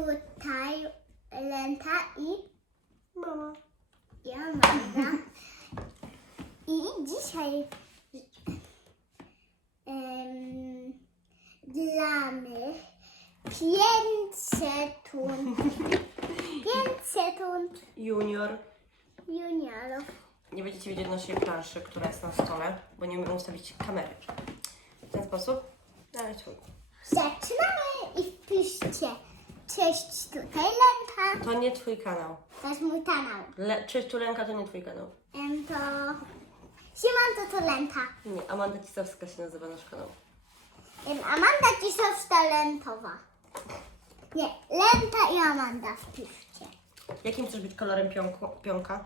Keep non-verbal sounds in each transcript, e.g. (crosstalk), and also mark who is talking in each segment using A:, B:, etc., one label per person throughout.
A: tutaj Lenta i
B: Mama.
A: ja Amanda. I dzisiaj em, dla mnie 5 sekund. 5 sekund
B: Junior.
A: juniorów.
B: Nie będziecie widzieć naszej planszy, która jest na stole, bo nie umiem ustawić kamery. W ten sposób. Ale trudno.
A: Zaczynamy i wpiszcie. Cześć, tutaj Lenta.
B: To nie twój kanał.
A: To jest mój kanał.
B: Le- Cześć Czulenka to nie twój kanał.
A: Em, to... Siemanko to Lenta.
B: Nie, Amanda Cisowska się nazywa nasz kanał.
A: Em, Amanda Cisowska Lentowa. Nie, Lenta i Amanda wpiszcie.
B: Jakim chcesz być kolorem pionku, pionka?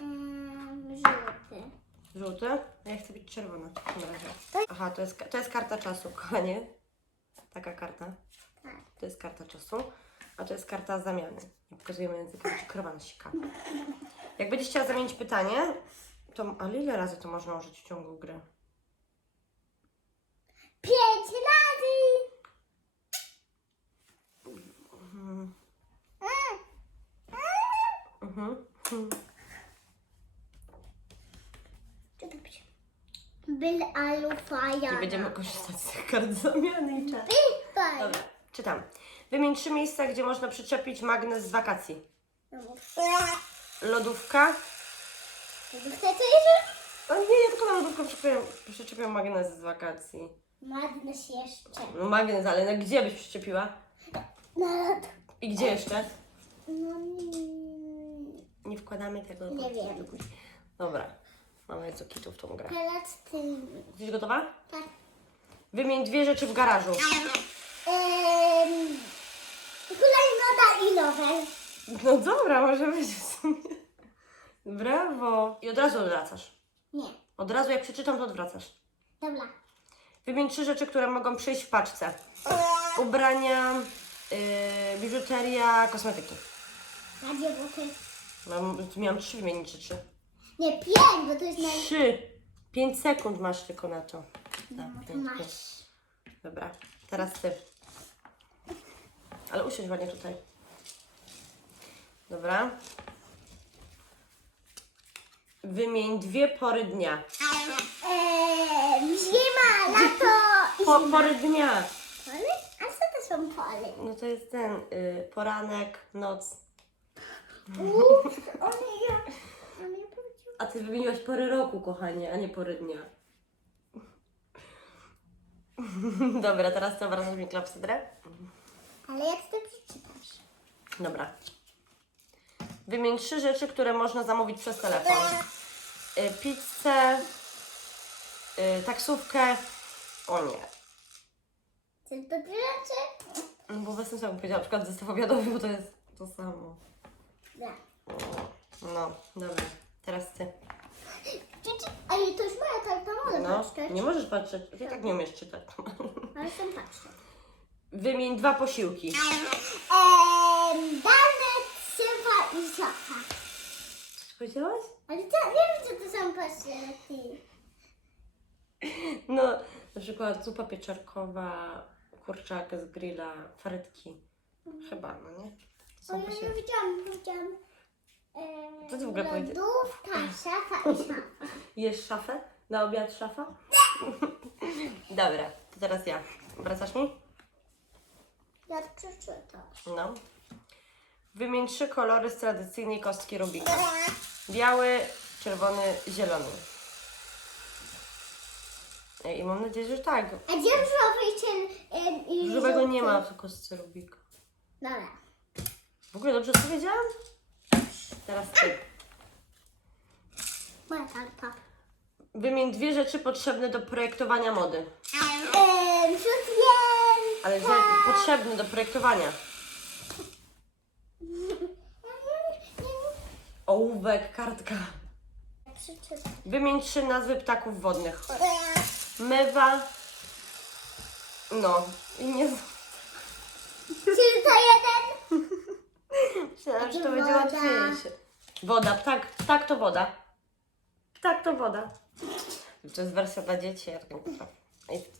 A: Em, żółty.
B: Żółty? A ja chcę być czerwona w takim razie. Aha, to jest, to jest karta czasu, (laughs) kochanie. Taka karta. To jest karta czasu, a to jest karta zamiany. Pokazujemy językiem, czy krowa nas sika. Jak będziesz chciała zamienić pytanie, to ale ile razy to można użyć w ciągu gry?
A: Pięć razy!
B: Mhm. Mhm.
A: Bil alufaja.
B: Nie będziemy korzystać z tych kart zamiany i czas. Dobra, czytam. Wymień trzy miejsca, gdzie można przyczepić magnes z wakacji. Lodówka. O nie, ja tylko na lodówkę przyczepiam, przyczepiam magnes z wakacji.
A: Magnes jeszcze.
B: No magnes, ale na gdzie byś przyczepiła?
A: Na lot.
B: I gdzie jeszcze?
A: No nie.
B: Nie wkładamy tego.
A: Nie
B: do-
A: wiem.
B: do- Dobra. Mamy co kitów w tą grę.
A: Teraz ty.
B: Jesteś gotowa?
A: Tak.
B: Wymień dwie rzeczy w garażu.
A: Ehm, hulajnoga i rower.
B: No dobra, może być w sumie. Brawo. I od razu odwracasz.
A: Nie.
B: Od razu jak przeczytam, to odwracasz.
A: Dobra.
B: Wymień trzy rzeczy, które mogą przyjść w paczce. Ubrania, yy, biżuteria, kosmetyki.
A: Na buty.
B: Mam, miałam trzy wymienić rzeczy.
A: Nie, pięć, bo to jest naj...
B: Trzy. Pięć sekund masz tylko na to.
A: No,
B: Tak,
A: to
B: pięć,
A: masz.
B: Dobra, teraz ty. Ale usiądź ładnie tutaj. Dobra. Wymień dwie pory dnia.
A: Ehm, zima, lato i
B: Po,
A: zima.
B: pory dnia.
A: Pory? A co to są pory?
B: No to jest ten y, poranek, noc.
A: Uff, (laughs) one ja... One ja.
B: A ty wymieniłaś pory roku, kochanie, a nie pory dnia. (laughs) Dobra, teraz to wracasz mi klapsydrę?
A: Ale jak to przeczytasz?
B: Dobra. Wymień trzy rzeczy, które można zamówić przez telefon. Y, pizzę, y, taksówkę. O nie.
A: Co to rzeczy?
B: No bo bez sensu bym powiedziała na przykład zestaw obiadowy, bo to jest to samo. No, dobra. Teraz ty.
A: Przeczy... Ej, to już moja karta, mogę
B: No,
A: patrzeć.
B: nie możesz patrzeć. Ty tak nie umiesz czytać.
A: Ale są patrzę.
B: Wymień dwa posiłki.
A: Ehm, Danek, sypa i soka.
B: Co powiedziałaś?
A: Ale to, wiem, że to są posiłki.
B: No, na przykład zupa pieczarkowa, kurczak z grilla, frytki. Chyba, no nie? To
A: O,
B: są
A: ja nie
B: posiłki.
A: widziałam, powiedziałam. Ehm,
B: Co ty w ogóle powiedzia-
A: Lodówka, (laughs) szafa i szafa.
B: Jesz szafę? Na obiad szafa? (laughs) Dobra, to teraz ja. Wracasz mi?
A: Jak przeczytasz?
B: No. Wymień trzy kolory z tradycyjnej kostki Rubika. Biały, czerwony, zielony. Ej, I mam nadzieję, że tak.
A: A gdzie różowy i em, i
B: Żółwego
A: żółty?
B: nie ma w kostce Rubika.
A: Dobra.
B: W ogóle dobrze powiedziałam? Teraz ty.
A: Moja karta.
B: Wymień dwie rzeczy potrzebne do projektowania mody. Ale że potrzebne do projektowania. Ołówek, kartka. Wymień trzy nazwy ptaków wodnych. Mewa. No. I nie.
A: Tylko jeden.
B: Myślałam, że to
A: to
B: będzie
A: woda.
B: łatwiejsze. Woda, ptak, ptak to woda. Ptak to woda. To jest wersja dla dzieci, ja tego nie potrafię.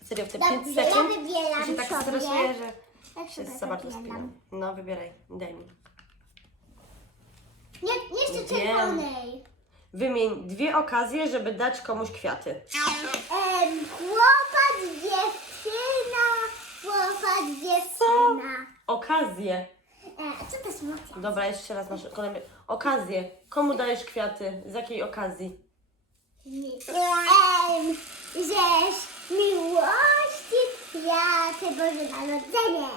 B: Serio, w te 5
A: Dobrze, ja
B: sekund
A: wybieram
B: się tak
A: sobie.
B: stresuję, że...
A: Ja
B: Się
A: sobie
B: za bardzo
A: wybieram.
B: spinam. No, wybieraj. Daj mi.
A: Nie, jeszcze
B: Wiem.
A: czerwonej.
B: Wymień dwie okazje, żeby dać komuś kwiaty.
A: Em, chłopak, dziewczyna, chłopak, dziewczyna.
B: Okazje.
A: E, co to jest mocja?
B: Dobra, jeszcze raz masz kolejne. Okazje. Komu dajesz kwiaty? Z jakiej okazji?
A: Em, żeś miłości, kwiaty, Boże Narodzenie.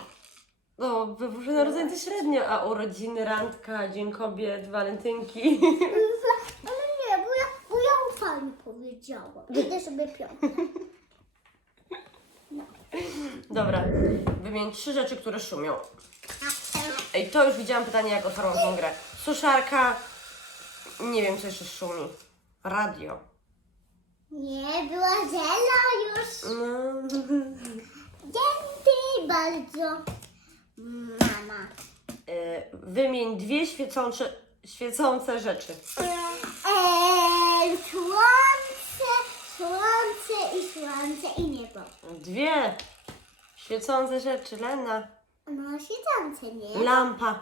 B: No, we Boże Narodzenie to średnio, a urodziny, randka, Dzień Kobiet, walentynki. (laughs)
A: Ale nie, bo ja, bo ja ufam powiedziałam. Idę sobie piątkę.
B: Dobra, wymień trzy rzeczy, które szumią. Ej, to już widziałam pytanie, jak otwarłam tą grę. Suszarka, nie wiem, co jeszcze szumi. Radio.
A: Nie, była zela już.
B: No.
A: Dzięki bardzo.
B: Wymień dwie świecące, świecące rzeczy.
A: Eee, słońce, słońce i słońce i niebo.
B: Dwie świecące rzeczy, Lena.
A: No, siedzące, nie?
B: Lampa.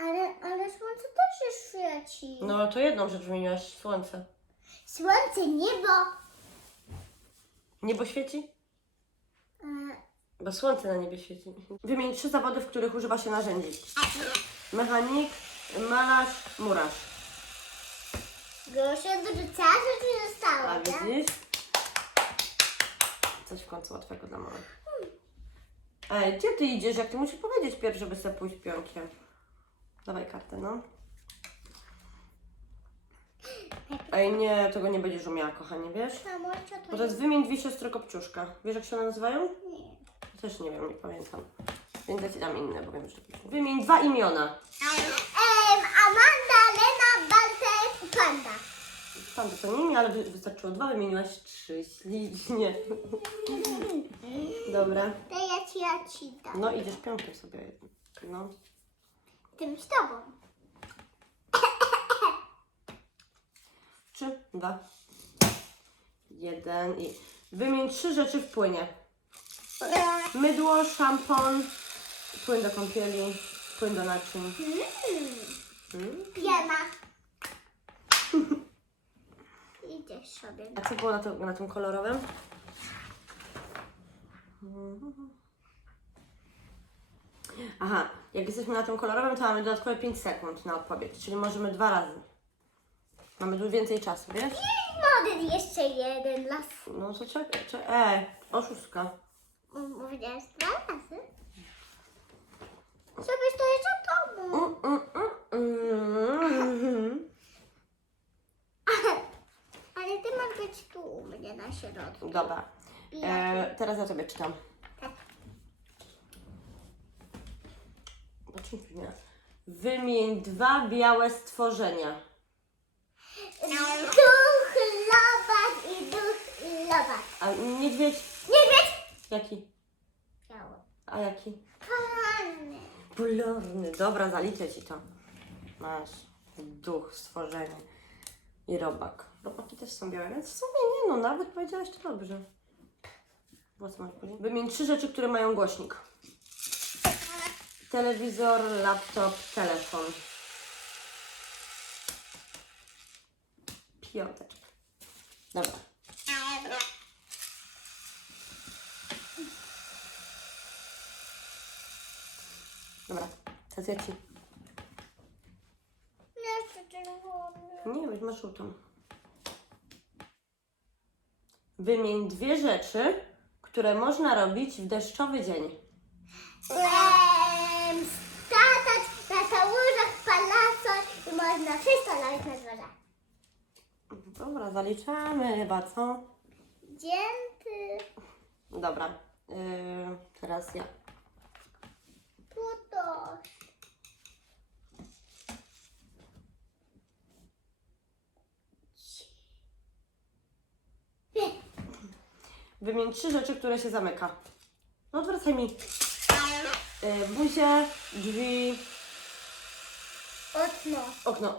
A: Ale, ale słońce też się świeci.
B: No to jedną rzecz wymieniłaś, słońce.
A: Słońce, niebo.
B: Niebo świeci? Bo słońce na niebie świeci. Wymień trzy zawody, w których używa się narzędzi. Mechanik, malarz, murarz.
A: Grosze do rzucania czy
B: A
A: zostało, tak?
B: widzisz? Coś w końcu łatwego dla mamy. Ej, gdzie ty idziesz? Jak ty musisz powiedzieć pierw, żeby sobie pójść pionkiem. Dawaj kartę, no. Ej, nie, tego nie będziesz umiała, kochanie, wiesz?
A: Mamo, co
B: Bo
A: to
B: to jest wymień dwie siostry Kopciuszka. Wiesz, jak się one nazywają?
A: Nie.
B: Też nie wiem, nie pamiętam. Więc ja ci dam inne, bo wiem, że... Wymień dwa imiona.
A: Em, Amanda, Lena, Bartek i Panda.
B: Tam to nie imię, ale wy- wystarczyło dwa, wymieniłaś trzy. Ślicznie. Dobra.
A: To ja ci, ja ci dam.
B: No idziesz pionkiem sobie. No.
A: Tym z tobą.
B: Trzy, dwa, jeden i... Wymień trzy rzeczy w płynie. Mydło, szampon, płyn do kąpieli, płyn do naczyń. Mm.
A: Piana. (laughs) Idziesz sobie.
B: A co było na, to, na tym kolorowym? Aha, jak jesteśmy na tym kolorowym, to mamy dodatkowe 5 sekund na odpowiedź, czyli możemy dwa razy. Mamy tu więcej czasu, wiesz?
A: Model jeszcze jeden las.
B: No to czekaj, czekaj. Ej, oszustka.
A: Powiedziałeś dwa razy. Sobie stoję za tobą.
B: Mm, mm, mm, mm. (laughs)
A: Ale ty masz być tu u mnie na środku.
B: Dobra, e, teraz ja Tobie czytam.
A: Tak.
B: Nie? Wymień dwa białe stworzenia.
A: Duch, lobak i duch, lobak.
B: A niedźwiedź,
A: Niedźwiedź.
B: Jaki?
A: Biało.
B: A jaki?
A: Kochany.
B: Polarny. Dobra, zaliczę ci to. Masz duch, stworzenie i robak. Robaki też są białe, więc w sumie nie no, nawet powiedziałaś to dobrze. Włosy masz później. Wymień trzy rzeczy, które mają głośnik. Telewizor, laptop, telefon. Piąteczka. Dobra. Dobra, teraz ja ci.
A: Jeszcze czerwony.
B: Nie, weź masz żółtą. Wymień dwie rzeczy, które można robić w deszczowy dzień.
A: Em, statać na kałużach, palasach i można wszystko nawet na dworze.
B: Dobra, zaliczamy chyba, co?
A: Dzięty.
B: Dobra, yy, teraz ja. Wymień trzy rzeczy, które się zamyka. No odwracaj mi. Yy, buzię, drzwi,
A: Okno.
B: okno. (laughs)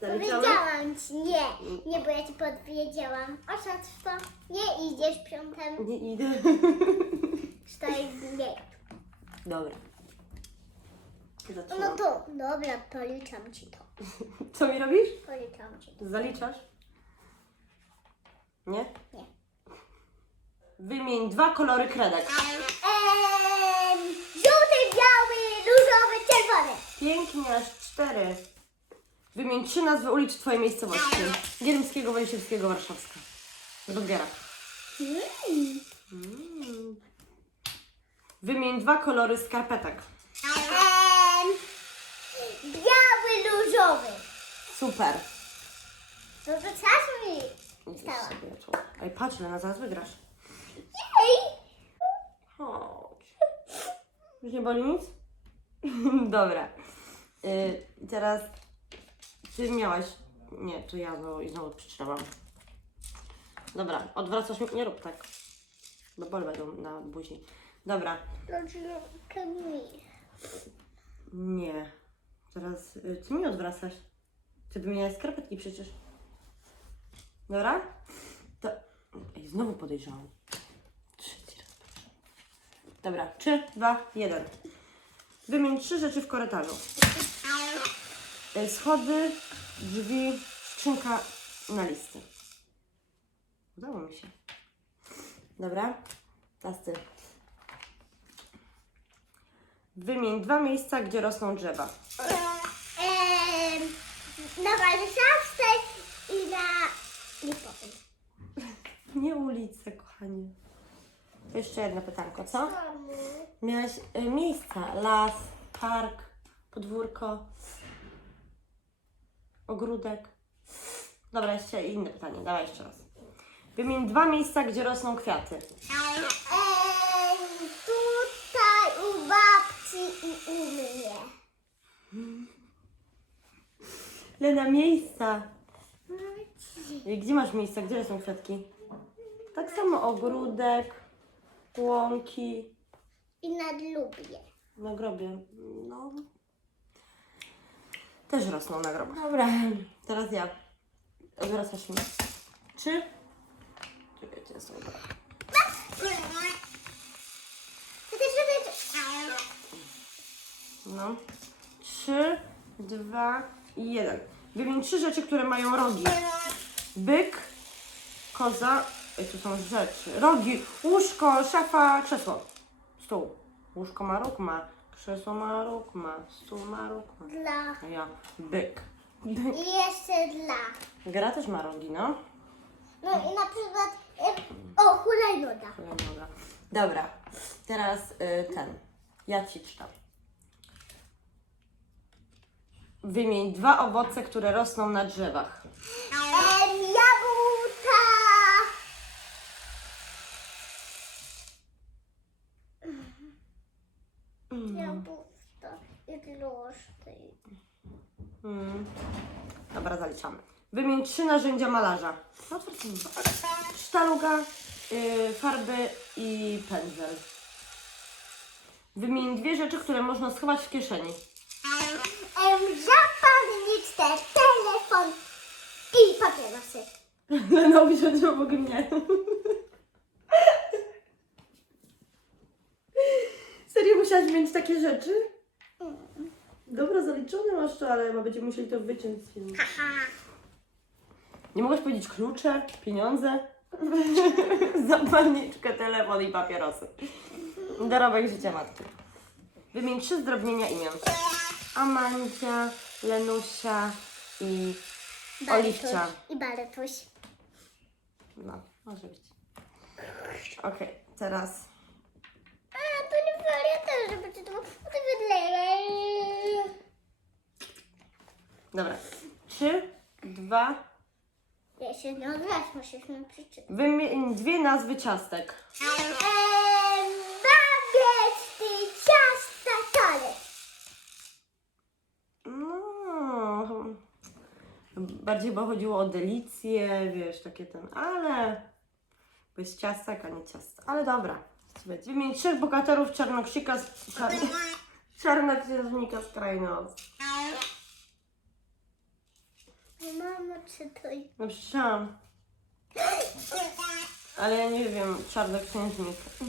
B: Zaliczamy?
A: Powiedziałam ci, nie, nie, bo ja ci podwiedziałam. Oszadł to, nie idziesz piątem,
B: Nie idę.
A: cztery nie. (laughs)
B: Dobra.
A: No
B: Zaczynam.
A: to, dobra, policzam ci to. (laughs)
B: Co mi robisz?
A: Policzam ci to.
B: Zaliczasz? Nie?
A: Nie.
B: Wymień dwa kolory kredek.
A: Ehm, żółty, biały, różowy, czerwony.
B: Pięknie, aż cztery. Wymień trzy nazwy ulic w Twojej miejscowości. Gierymskiego, Wojsiewskiego, Warszawska. Rozbiera.
A: Mm.
B: Mm. Wymień dwa kolory skarpetek.
A: Ehm, biały, różowy.
B: Super.
A: No to czas mi
B: Idziesz
A: stała.
B: sobie tu. Ej, patrz, Lena, zaraz wygrasz.
A: Jej!
B: Chodź. Już nie boli nic? (laughs) Dobra. Y, teraz ty miałaś... Nie, to ja no, i znowu przeczytałam. Dobra, odwracasz mi... Nie rób tak. Bo boli będą na buzi. Dobra. Nie. Teraz y, ty mi odwracasz. Ty wymieniasz skarpetki przecież. Dobra? To... Ej, znowu podejrzałam. Trzeci raz. Dobra, trzy, dwa, jeden. Wymień trzy rzeczy w korytarzu. Y, Schody, drzwi, skrzynka na listy. Udało mi się. Dobra, teraz ty. Wymień dwa miejsca, gdzie rosną drzewa.
A: Na Warszawskiej i na Lipowej.
B: Nie ulice, kochanie. Jeszcze jedno pytanko, co? Miałaś y, miejsca, las, park, podwórko, ogródek. Dobra, jeszcze inne pytanie, dawaj jeszcze raz. Wymień dwa miejsca, gdzie rosną kwiaty.
A: Ehm, tutaj u i u mnie.
B: Lena, miejsca. Gdzie masz miejsca, gdzie są kwiatki? Tak samo ogródek, łąki,
A: I nad Lublię.
B: na grobie. No. Też rosną na grobach. Dobra, teraz ja. Odwracasz mi. Trzy. Czekajcie, sobie dobra.
A: To też robię...
B: No. Trzy, dwa i jeden. Wymień trzy rzeczy, które mają rogi. Byk, koza, Ej, tu są rzeczy. Rogi, łóżko, szafa, krzesło. Stół. Łóżko ma róg, ma. Krzesło ma róg, ma. Stół ma róg, ma.
A: Dla...
B: A ja, byk. Byk.
A: I jeszcze dla...
B: Gra też ma rogi, no.
A: No i na przykład... o, hulajnoga.
B: Hulajnoga. Dobra, teraz y, ten. Ja ci czytam. Wymień dwa owoce, które rosną na drzewach.
A: Em, jabłka... Jabłka i gruszki.
B: Mm. Dobra, zaliczamy. Wymień trzy narzędzia malarza. No to? Sztaluga, y, farby i pędzel. Wymień dwie rzeczy, które można schować w kieszeni.
A: Zapalniczkę, telefon i papierosy. (laughs)
B: No, usiądź obok mnie. Serio musiałaś mieć takie rzeczy? Dobra, zaliczone masz to, ale chyba będziemy musieli to wyciąć z filmu.
A: Haha.
B: Nie mogłaś powiedzieć klucze, pieniądze? (laughs) Zapalniczkę, telefon i papierosy. Dorobek życia matki. Wymień trzy zdrobnienia imion. Amandzia, Lenusia i Oliwcia.
A: I Bartuś.
B: No, może być. Okej, teraz
A: A, to nie też, żeby to było wydleje.
B: Dobra. Trzy, dwa.
A: Ja się nie odwracasz, musisz mi przeczytać.
B: Wymień dwie nazwy ciastek.
A: Eee,
B: Bardziej by chodziło o delicje, wiesz, takie ten, ale bez ciastek, a nie ciasta. Ale dobra. Słuchajcie, Wymień trzech bohaterów czarnoksika z czarno, (laughs) czarnoksiężnika z krainy Oz.
A: Mamo, czytaj.
B: No przeczytałam. Ale ja nie wiem, czarnoksiężnik. Nie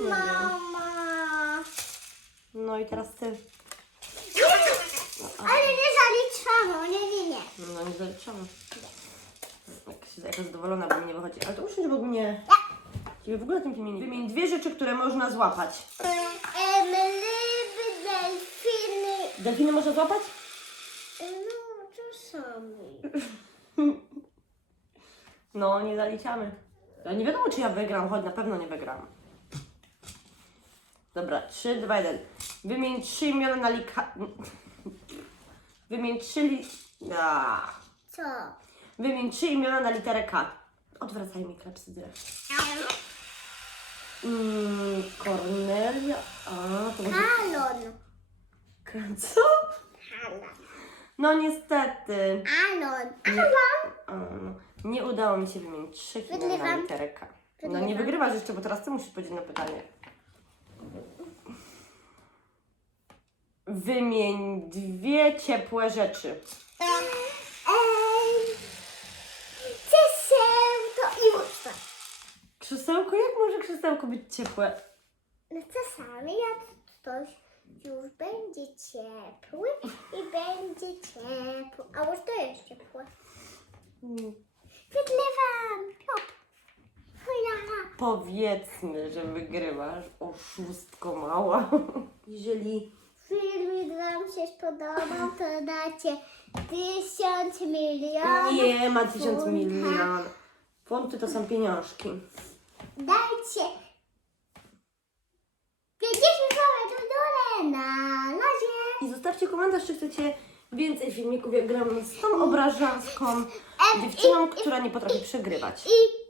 B: wiem.
A: Mama.
B: No i teraz ty.
A: Ale nie zaliczamy, nie, nie, nie.
B: No nie zaliczamy. Jak się jaka zadowolona, bo mi nie wychodzi. Ale to usiądź obok mnie. Ciebie w ogóle tym filmie nie Wymień dwie rzeczy, które można złapać.
A: Em, ryby, delfiny.
B: Delfiny można złapać?
A: No, czasami. (laughs)
B: No, nie zaliczamy. No nie wiadomo, czy ja wygram, choć na pewno nie wygram. Dobra, 3, 2, 1. Wymień trzy imiona na lika... Wymień trzy li...
A: Co?
B: Wymień trzy imiona na literę K. Odwracaj mi klepsydrę. Mm, Kornelia... A, to będzie...
A: Alon.
B: Co? No niestety.
A: Alon. Alon.
B: A, no. Nie udało mi się wymienić trzech imion na
A: Wygrywam.
B: literę K. No
A: Wygrywam.
B: nie wygrywasz jeszcze, bo teraz ty musisz powiedzieć na pytanie. Wymień dwie ciepłe rzeczy.
A: Ej. Ciesełko i usta.
B: Krzesełko? Jak może krzesełko być ciepłe?
A: No czasami jak ktoś już będzie ciepły i będzie ciepły. A to jest ciepłe. Wygrywam. Hop. Hurra.
B: Powiedzmy, że wygrywasz. Oszustko mała. (laughs) Jeżeli
A: Filmik Wam się spodobał, to dacie tysiąc milionów.
B: nie ma tysiąc milion. Funty to są pieniążki.
A: Dajcie 50 zł w dole na razie.
B: I zostawcie komentarz, czy chcecie więcej filmików, jak gram z tą obrażarską dziewczyną, która nie potrafi przegrywać.
A: I,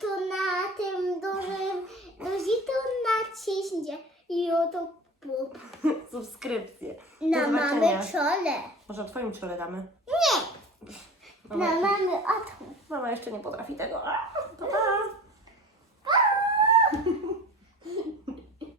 A: to na tym dużym guziku naciśnie YouTube. (laughs)
B: Subskrypcję.
A: Na
B: no,
A: mamy czole.
B: Może twoim czole damy.
A: Nie! Na no, mamy otu.
B: Mama jeszcze nie potrafi tego. (laughs) Pa, pa. Pa!